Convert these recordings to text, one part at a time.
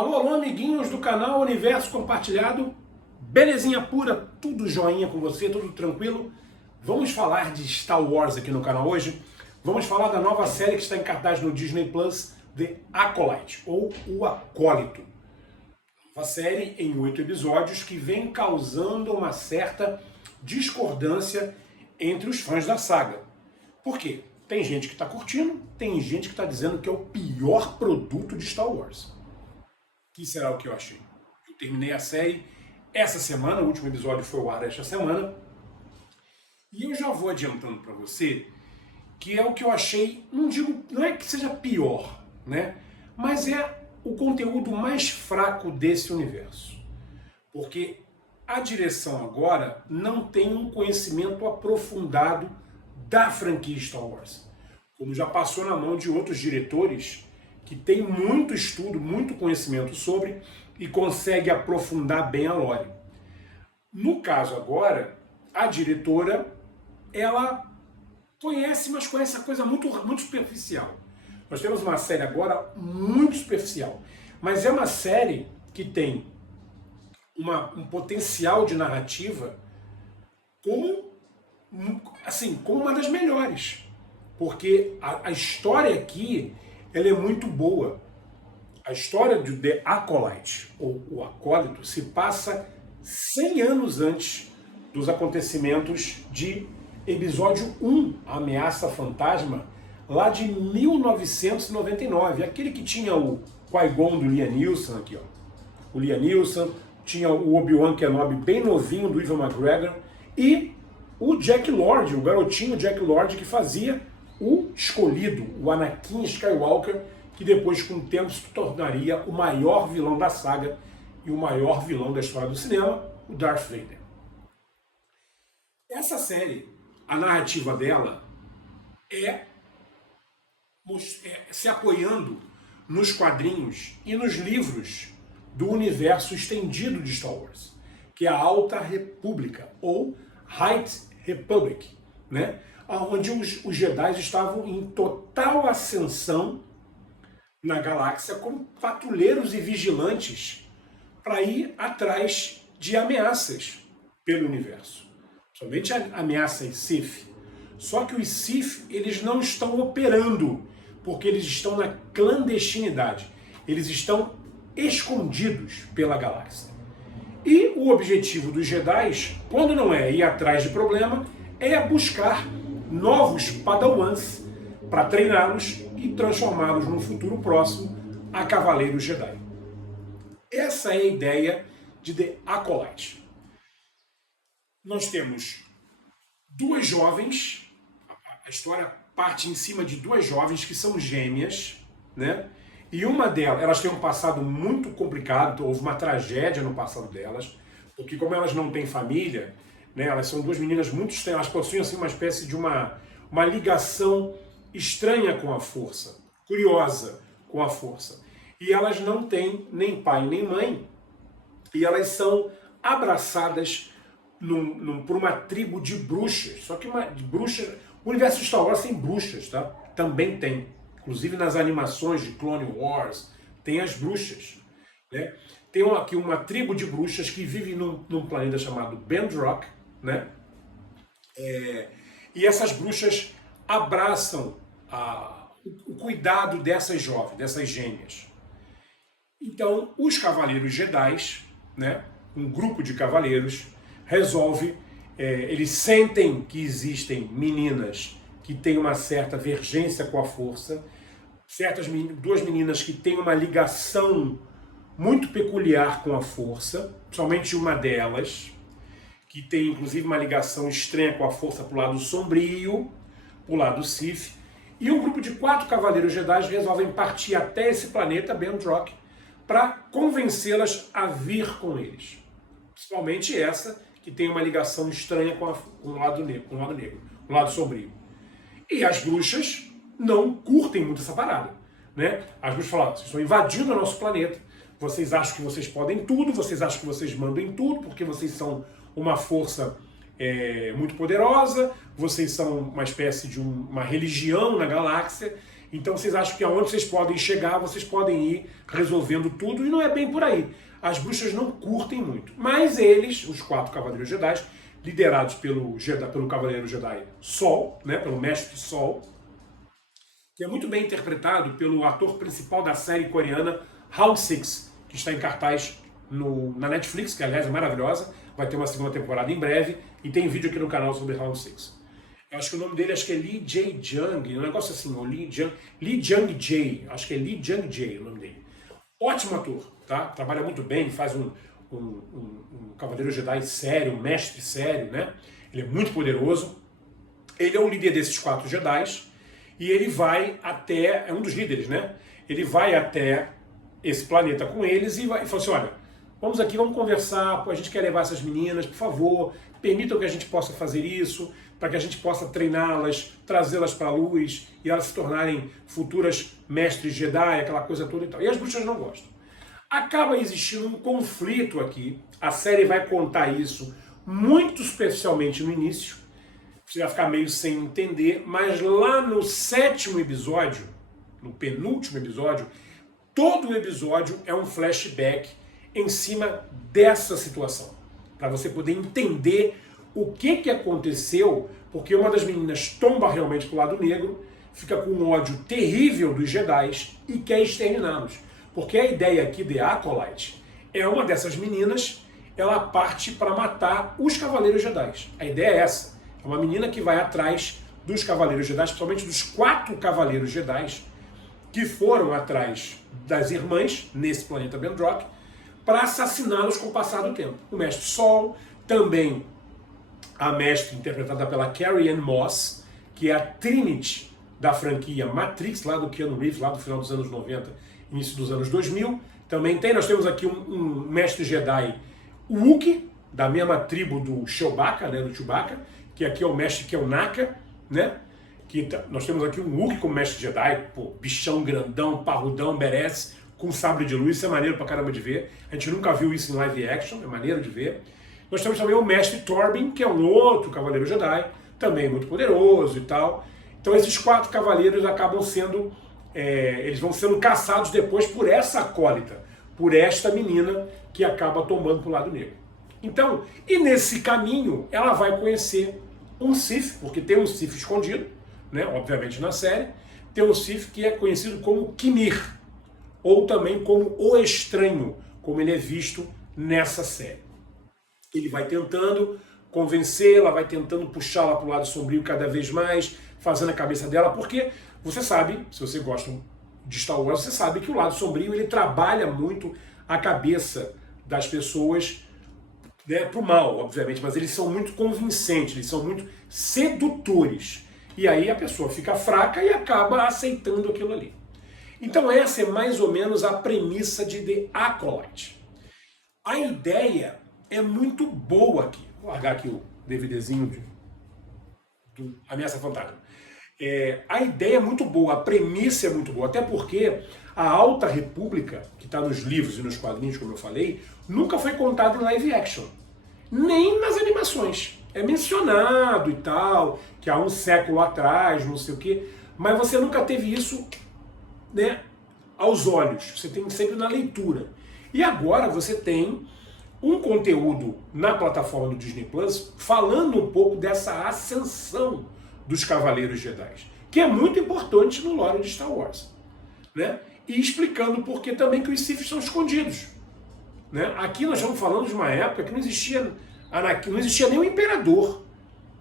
Alô, alô, amiguinhos do canal Universo Compartilhado. Belezinha pura, tudo joinha com você, tudo tranquilo? Vamos falar de Star Wars aqui no canal hoje. Vamos falar da nova série que está em cartaz no Disney Plus, The Acolyte, ou O Acólito. Uma série em 8 episódios que vem causando uma certa discordância entre os fãs da saga. Por quê? Tem gente que está curtindo, tem gente que está dizendo que é o pior produto de Star Wars. Que será o que eu achei? Eu terminei a série essa semana, o último episódio foi ao ar esta semana, e eu já vou adiantando para você que é o que eu achei, não é que seja pior, né? Mas é o conteúdo mais fraco desse universo. Porque a direção agora não tem um conhecimento aprofundado da franquia Star Wars. Como já passou na mão de outros diretores que tem muito estudo, muito conhecimento sobre e consegue aprofundar bem a lore. No caso agora, a diretora, ela conhece, mas conhece a coisa muito superficial. Nós temos uma série agora muito superficial, mas é uma série que tem um potencial de narrativa como uma das melhores. Porque a história aqui ela é muito boa. A história de The Acolyte, ou O Acólito, se passa 100 anos antes dos acontecimentos de episódio 1, A Ameaça Fantasma, lá de 1999. Aquele que tinha o Qui-Gon do Liam Neeson, aqui ó. O Liam Neeson, tinha o Obi-Wan Kenobi bem novinho, do Ewan McGregor, e o Jack Lord, o garotinho Jack Lord, que fazia o escolhido, o Anakin Skywalker, que depois, com o tempo, se tornaria o maior vilão da saga e o maior vilão da história do cinema, o Darth Vader. Essa série, a narrativa dela é se apoiando nos quadrinhos e nos livros do universo estendido de Star Wars, que é a Alta República, ou High Republic, né? Onde os Jedi estavam em total ascensão na galáxia como patrulheiros e vigilantes para ir atrás de ameaças pelo universo. Somente ameaças Sith. Só que os Sith, eles não estão operando, porque eles estão na clandestinidade. Eles estão escondidos pela galáxia. E o objetivo dos Jedi, quando não é ir atrás de problema, é buscar novos Padawans para treiná-los e transformá-los no futuro próximo a Cavaleiros Jedi. Essa é a ideia de The Acolyte. Nós temos duas jovens, a história parte em cima de duas jovens que são gêmeas, né? E uma delas, elas têm um passado muito complicado, houve uma tragédia no passado delas, porque como elas não têm família, né, elas são duas meninas muito estranhas, elas possuem assim, uma espécie de uma ligação estranha com a força, curiosa com a força. E elas não têm nem pai nem mãe, e elas são abraçadas por uma tribo de bruxas. Só que o universo de Star Wars tem bruxas, tá? Também tem. Inclusive nas animações de Clone Wars, tem as bruxas, né? Tem aqui uma tribo de bruxas que vive num planeta chamado Bendrock, né? E essas bruxas abraçam o cuidado dessas jovens, dessas gêmeas. Então, os Cavaleiros Jedi, né? Um grupo de cavaleiros, resolve, eles sentem que existem meninas que têm uma certa vergência com a força, duas meninas que têm uma ligação muito peculiar com a força, somente uma delas, que tem inclusive uma ligação estranha com a força para o lado sombrio, para o lado Sith, e um grupo de 4 Cavaleiros Jedi resolvem partir até esse planeta, Bendrock, para convencê-las a vir com eles. Principalmente essa, que tem uma ligação estranha com o lado negro, com o lado sombrio. E as bruxas não curtem muito essa parada, né? As bruxas falam, vocês estão invadindo o nosso planeta, vocês acham que vocês podem tudo, vocês acham que vocês mandam em tudo, porque vocês são uma força muito poderosa, vocês são uma espécie de uma religião na galáxia, Então vocês acham que aonde vocês podem chegar, vocês podem ir resolvendo tudo, e não é bem por aí. As bruxas não curtem muito. Mas eles, os 4 Cavaleiros Jedi, liderados pelo Cavaleiro Jedi Sol, né, pelo Mestre Sol, que é muito bem interpretado pelo ator principal da série coreana Round 6, que está em cartaz na Netflix, que aliás é maravilhosa, vai ter uma segunda temporada em breve, e tem vídeo aqui no canal sobre Round 6. Eu acho que o nome dele é Lee Jae-jung, um negócio assim, ou Lee Jung-jae, acho que é Lee Jung-jae o nome dele. Ótimo ator, tá? Trabalha muito bem, faz um Cavaleiro Jedi sério, um mestre sério, né? Ele é muito poderoso. Ele é o líder desses 4 Jedi e ele vai até, é um dos líderes, né? Ele vai até esse planeta com eles e fala assim, olha, vamos aqui, vamos conversar, a gente quer levar essas meninas, por favor, permitam que a gente possa fazer isso, para que a gente possa treiná-las, trazê-las para a luz e elas se tornarem futuras mestres Jedi, aquela coisa toda e tal. E as bruxas não gostam. Acaba existindo um conflito aqui, a série vai contar isso muito superficialmente no início, você vai ficar meio sem entender, mas lá no 7º episódio, no penúltimo episódio, todo o episódio é um flashback em cima dessa situação, para você poder entender o que aconteceu, porque uma das meninas tomba realmente pro lado negro, fica com um ódio terrível dos Jedi e quer exterminá-los. Porque a ideia aqui de Acolyte é uma dessas meninas, ela parte para matar os Cavaleiros Jedi. A ideia é essa. É uma menina que vai atrás dos Cavaleiros Jedi, principalmente dos 4 Cavaleiros Jedi, que foram atrás das irmãs nesse planeta Bendrock, para assassiná-los com o passar do tempo. O Mestre Sol, também a mestre interpretada pela Carrie-Anne Moss, que é a Trinity da franquia Matrix, lá do Keanu Reeves, lá do final dos anos 90, início dos anos 2000. Também nós temos aqui um mestre Jedi Wookiee, da mesma tribo do Chewbacca, né, do Chewbacca, que aqui é o mestre Kelnaka, né? Nós temos aqui um Wookiee como mestre Jedi, pô, bichão grandão, parrudão, merece, com sabre de luz, isso é maneiro pra caramba de ver. A gente nunca viu isso em live action, é maneiro de ver. Nós temos também o mestre Torbin, que é um outro Cavaleiro Jedi, também muito poderoso e tal. Então esses 4 cavaleiros acabam sendo, eles vão sendo caçados depois por essa acólita, por esta menina que acaba tombando pro lado negro. Então, e nesse caminho, ela vai conhecer um Sith, porque tem um Sith escondido, né, obviamente na série, tem um Sith que é conhecido como Kimir, ou também como o Estranho, como ele é visto nessa série. Ele vai tentando convencê-la, vai tentando puxá-la para o lado sombrio cada vez mais, fazendo a cabeça dela, porque você sabe, se você gosta de Star Wars, você sabe que o lado sombrio ele trabalha muito a cabeça das pessoas, né, para o mal, obviamente, mas eles são muito convincentes, eles são muito sedutores. E aí a pessoa fica fraca e acaba aceitando aquilo ali. Então essa é mais ou menos a premissa de The Acolyte. A ideia é muito boa aqui. Vou largar aqui o DVDzinho do Ameaça Fantasma. A ideia é muito boa, a premissa é muito boa, até porque a Alta República, que está nos livros e nos quadrinhos, como eu falei, nunca foi contada em live action, nem nas animações. É mencionado e tal, que há um século atrás, não sei o quê, mas você nunca teve isso, né, aos olhos, você tem sempre na leitura. E agora você tem um conteúdo na plataforma do Disney Plus falando um pouco dessa ascensão dos Cavaleiros Jedi, que é muito importante no lore de Star Wars, né? E explicando por que também que os Sith são escondidos, né? Aqui nós estamos falando de uma época que não existia Anakin, não existia nem o Imperador.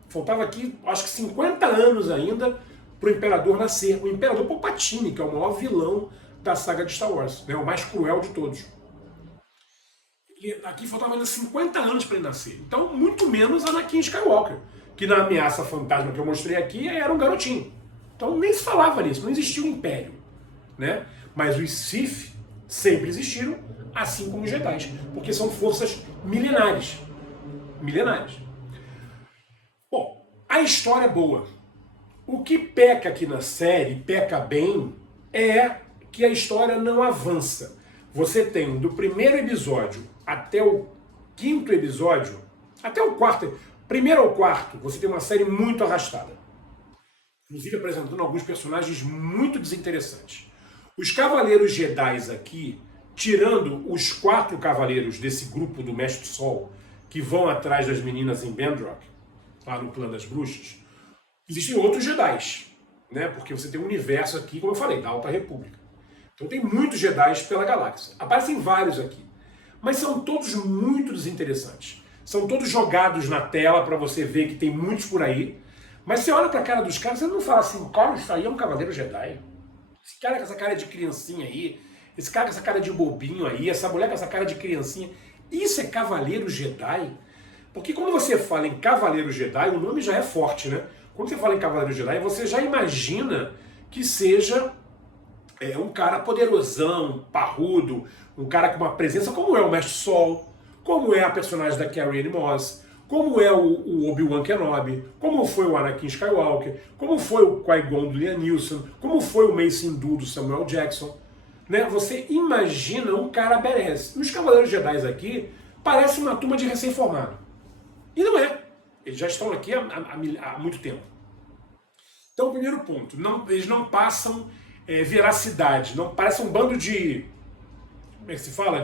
Faltava aqui, acho que 50 anos ainda para o Imperador nascer. O Imperador Palpatine, que é o maior vilão da saga de Star Wars, né? O mais cruel de todos. Aqui faltava ainda 50 anos para ele nascer. Então, muito menos Anakin Skywalker, que na Ameaça Fantasma que eu mostrei aqui era um garotinho. Então nem se falava nisso, não existia um império, né? Mas os Sith sempre existiram, assim como os Jedi, porque são forças milenares. Milenares. Bom, a história é boa. O que peca aqui na série, peca bem, é que a história não avança. Você tem do primeiro episódio até o 5º episódio, até o 4º, primeiro ao 4º, você tem uma série muito arrastada. inclusive apresentando alguns personagens muito desinteressantes. Os Cavaleiros Jedi aqui, tirando os 4 cavaleiros desse grupo do Mestre Sol, que vão atrás das meninas em Bandrock, lá no Clã das Bruxas, existem outros Jedi, né? Porque você tem um universo aqui, como eu falei, da Alta República. Então tem muitos Jedi pela galáxia. Aparecem vários aqui. Mas são todos muito desinteressantes. São todos jogados na tela para você ver que tem muitos por aí. Mas você olha pra cara dos caras, você não fala assim, cara, isso aí é um Cavaleiro Jedi. Esse cara com essa cara de criancinha aí, esse cara com essa cara de bobinho aí, essa mulher com essa cara de criancinha, isso é Cavaleiro Jedi? Porque quando você fala em Cavaleiro Jedi, o nome já é forte, né? Quando você fala em Cavaleiro Jedi, você já imagina que seja um cara poderosão, parrudo, um cara com uma presença como é o Mestre Sol, como é a personagem da Carrie-Anne Moss, como é o Obi-Wan Kenobi, como foi o Anakin Skywalker, como foi o Qui-Gon do Liam Neeson, como foi o Mace Windu do Samuel Jackson. Né? Você imagina um cara badass. Nos Cavaleiros Jedi aqui, parece uma turma de recém-formado. E não é. Eles já estão aqui há muito tempo. Então, primeiro ponto, eles não passam veracidade, não parece um bando de... Como é que se fala?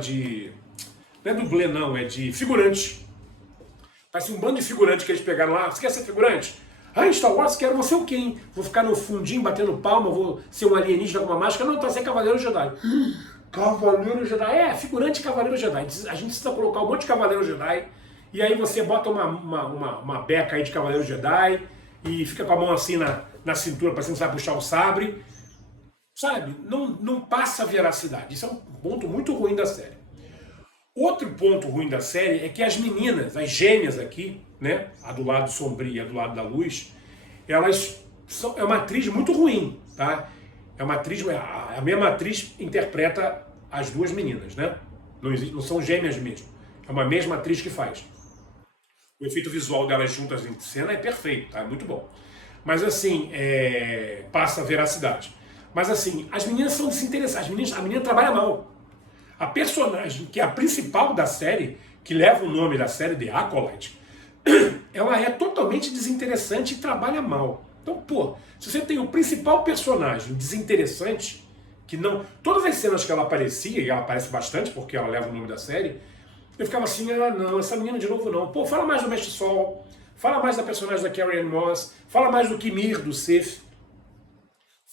Não é dublê, não, é de figurantes. Parece um bando de figurantes que eles pegaram lá. Você quer ser figurante? Ah, Star Wars, quero você o quê? Vou ficar no fundinho batendo palma, vou ser um alienígena com uma máscara? Não, tô sem Cavaleiro Jedi. Cavaleiro Jedi? Cfigurante Cavaleiro Jedi. A gente precisa colocar um monte de Cavaleiro Jedi, e aí você bota uma beca aí de Cavaleiro Jedi, e fica com a mão assim na cintura, parecendo que você vai puxar o sabre. Sabe? Não passa a veracidade. Isso é um ponto muito ruim da série. Outro ponto ruim da série é que as meninas, as gêmeas aqui, né, a do lado sombrio e a do lado da luz, é uma atriz muito ruim, tá? É uma atriz, a mesma atriz interpreta as duas meninas, né? Não são gêmeas mesmo. É uma mesma atriz que faz. O efeito visual delas juntas em cena é perfeito, tá? É muito bom. Mas assim, passa a veracidade. Mas assim, as meninas são desinteressadas. A menina trabalha mal. A personagem, que é a principal da série, que leva o nome da série de Acolyte, ela é totalmente desinteressante e trabalha mal. Então, pô, se você tem o principal personagem desinteressante, que não... Todas as cenas que ela aparecia, e ela aparece bastante porque ela leva o nome da série, eu ficava assim, não, essa menina de novo não. Pô, fala mais do Mestre Sol, fala mais da personagem da Carrie-Anne Moss, fala mais do Kimir, do Sith,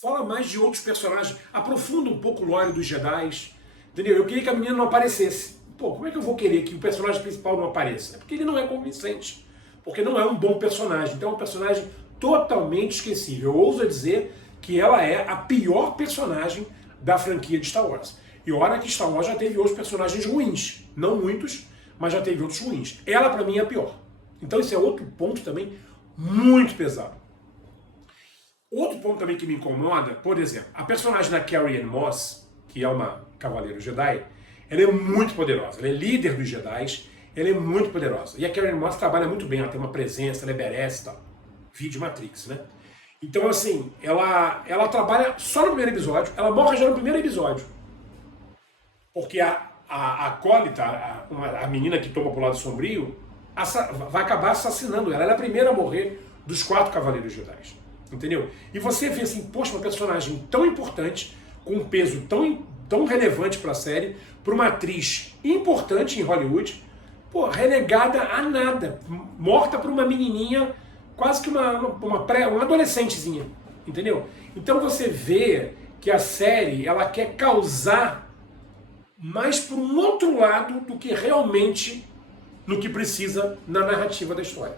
fala mais de outros personagens, aprofunda um pouco o lore dos Jedi. Entendeu? Eu queria que a menina não aparecesse. Pô, como é que eu vou querer que o personagem principal não apareça? É porque ele não é convincente. Porque não é um bom personagem. Então é um personagem totalmente esquecível. Eu ouso dizer que ela é a pior personagem da franquia de Star Wars. E olha que Star Wars já teve outros personagens ruins. Não muitos, mas já teve outros ruins. Ela, pra mim, é a pior. Então esse é outro ponto também muito pesado. Outro ponto também que me incomoda, por exemplo, a personagem da Carrie-Anne Moss, que é uma Cavaleiro Jedi, ela é muito poderosa. Ela é líder dos Jedi, ela é muito poderosa. E a Carrie-Anne Moss trabalha muito bem, ela tem uma presença, ela é badass e tal. Vídeo Matrix, né? Então, assim, ela trabalha só no primeiro episódio, ela morre já no primeiro episódio. Porque a acólita, a menina que toma pro lado sombrio, vai acabar assassinando ela. Ela é a primeira a morrer dos 4 Cavaleiros Jedi. Entendeu? E você vê assim, poxa, uma personagem tão importante, com um peso tão relevante para a série, para uma atriz importante em Hollywood, pô, renegada a nada, morta por uma menininha, quase que uma adolescentezinha, entendeu? Então você vê que a série, ela quer causar mais por um outro lado do que realmente no que precisa na narrativa da história.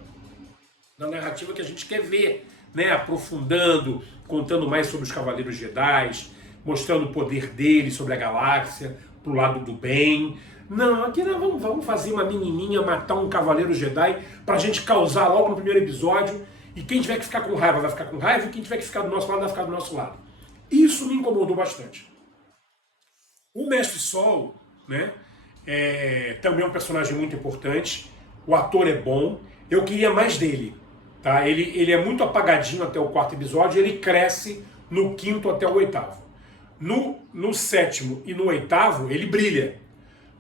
Na narrativa que a gente quer ver, né, aprofundando, contando mais sobre os Cavaleiros Jedi, mostrando o poder dele sobre a galáxia, pro lado do bem. Não, aqui nós vamos fazer uma menininha matar um Cavaleiro Jedi pra gente causar logo no primeiro episódio, e quem tiver que ficar com raiva vai ficar com raiva, e quem tiver que ficar do nosso lado vai ficar do nosso lado. Isso me incomodou bastante. O Mestre Sol, né, também é um personagem muito importante, o ator é bom, eu queria mais dele. Tá? Ele é muito apagadinho até o 4º episódio, ele cresce no 5º até o 8º. No 7º e no 8º, ele brilha.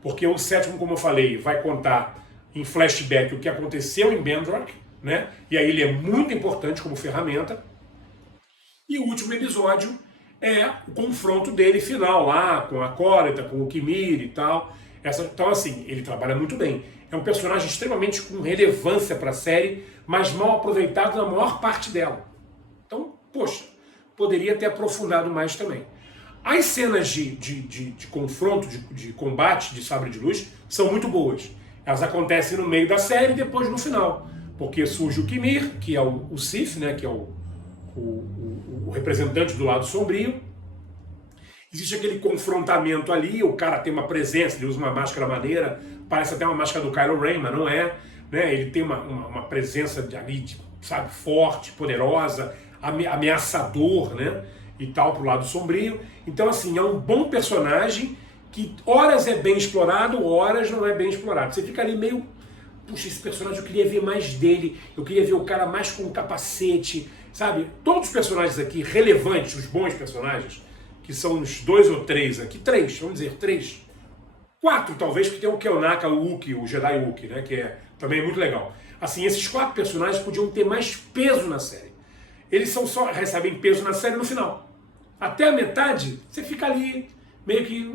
Porque o 7º, como eu falei, vai contar em flashback o que aconteceu em Bandrock, né? E aí ele é muito importante como ferramenta. E o último episódio é o confronto dele final lá, com a Acólita, com o Qimir e tal. Então, assim, ele trabalha muito bem. É um personagem extremamente com relevância para a série, mas mal aproveitado na maior parte dela. Então, poxa, poderia ter aprofundado mais também. As cenas de confronto, de combate de sabre de luz são muito boas. Elas acontecem no meio da série e depois no final. Porque surge o Qimir, que é o Sith, né, que é o representante do lado sombrio. Existe aquele confrontamento ali, o cara tem uma presença, ele usa uma máscara maneira, parece até uma máscara do Kylo Ren, mas não é. Né? Ele tem uma presença ali, sabe, forte, poderosa, ameaçador, né? E tal, pro lado sombrio. Então, assim, é um bom personagem que horas é bem explorado, horas não é bem explorado. Você fica ali meio, puxa, esse personagem eu queria ver mais dele, eu queria ver o cara mais com capacete, sabe? Todos os personagens aqui relevantes, os bons personagens, que são uns 2 ou 3 aqui, 3, vamos dizer, 3, 4 talvez, porque tem o Kelnaka, o Wookiee, o Jedi Wookiee, né, que também é muito legal. Assim, esses 4 personagens podiam ter mais peso na série. Eles só recebem peso na série no final. Até a metade, você fica ali, meio que,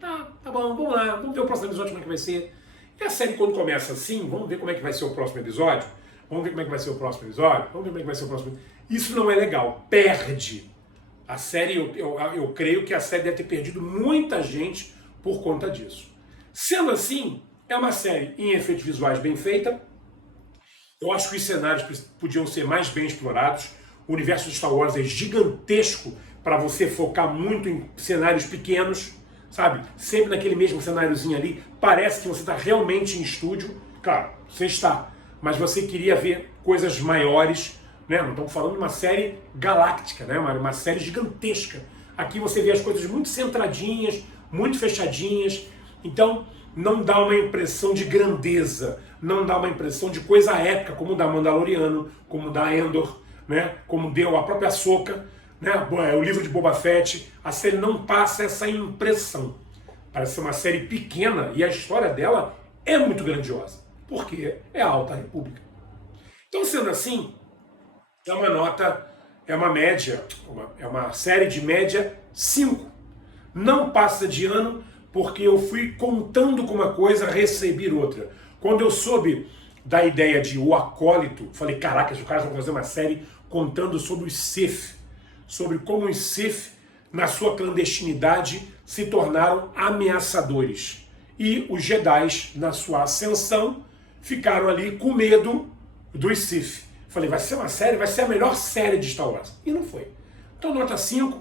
tá bom, vamos lá, vamos ver o próximo episódio como é que vai ser. E a série quando começa assim, vamos ver como é que vai ser o próximo episódio, vamos ver como é que vai ser o próximo episódio, vamos ver como é que vai ser o próximo. Isso não é legal, perde. A série, eu creio que a série deve ter perdido muita gente por conta disso. Sendo assim, é uma série em efeitos visuais bem feita. Eu acho que os cenários podiam ser mais bem explorados. O universo de Star Wars é gigantesco para você focar muito em cenários pequenos, sabe? Sempre naquele mesmo cenáriozinho ali. Parece que você está realmente em estúdio. Claro, você está. Mas você queria ver coisas maiores, né? Não estamos falando de uma série galáctica, né? Uma série gigantesca. Aqui você vê as coisas muito centradinhas, muito fechadinhas. Então, não dá uma impressão de grandeza, não dá uma impressão de coisa épica, como da Mandaloriano, como da Endor, né? Como deu a própria Ahsoka, né? O livro de Boba Fett. A série não passa essa impressão. Parece ser uma série pequena e a história dela é muito grandiosa, porque é a Alta República. Então, sendo assim, é uma nota, é uma média, é uma série de média 5. Não passa de ano, porque eu fui contando com uma coisa, receber outra. Quando eu soube da ideia de O Acólito, falei, caraca, os caras vão fazer uma série contando sobre os Sith, sobre como os Sith, na sua clandestinidade, se tornaram ameaçadores. E os Jedi, na sua ascensão, ficaram ali com medo dos Sith. Falei, vai ser uma série, vai ser a melhor série de Star Wars. E não foi. Então, nota 5.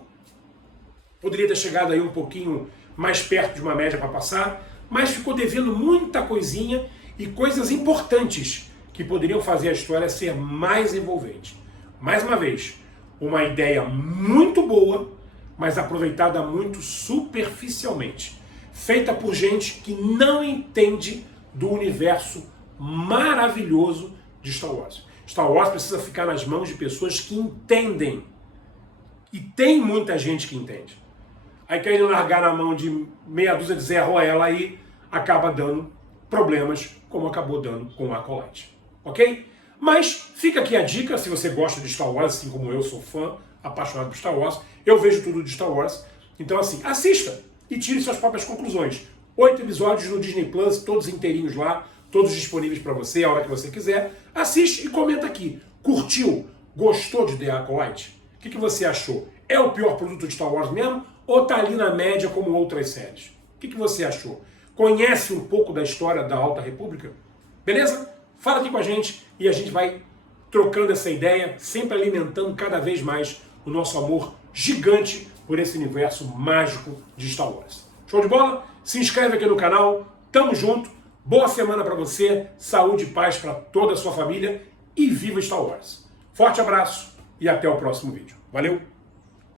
Poderia ter chegado aí um pouquinho mais perto de uma média para passar, mas ficou devendo muita coisinha e coisas importantes que poderiam fazer a história ser mais envolvente. Mais uma vez, uma ideia muito boa, mas aproveitada muito superficialmente. Feita por gente que não entende do universo maravilhoso de Star Wars. Star Wars precisa ficar nas mãos de pessoas que entendem. E tem muita gente que entende. Aí querendo largar na mão de meia dúzia de Zé Ruela aí, acaba dando problemas, como acabou dando com o Acolyte. Ok? Mas fica aqui a dica, se você gosta de Star Wars, assim como eu sou fã, apaixonado por Star Wars, eu vejo tudo de Star Wars. Então assim, assista e tire suas próprias conclusões. 8 episódios no Disney Plus, todos inteirinhos lá, todos disponíveis para você, a hora que você quiser. Assiste e comenta aqui. Curtiu? Gostou de The Acolyte? O que você achou? É o pior produto de Star Wars mesmo? Ou tá ali na média como outras séries? O que você achou? Conhece um pouco da história da Alta República? Beleza? Fala aqui com a gente e a gente vai trocando essa ideia, sempre alimentando cada vez mais o nosso amor gigante por esse universo mágico de Star Wars. Show de bola? Se inscreve aqui no canal, tamo junto, boa semana para você, saúde e paz para toda a sua família e viva Star Wars. Forte abraço e até o próximo vídeo. Valeu!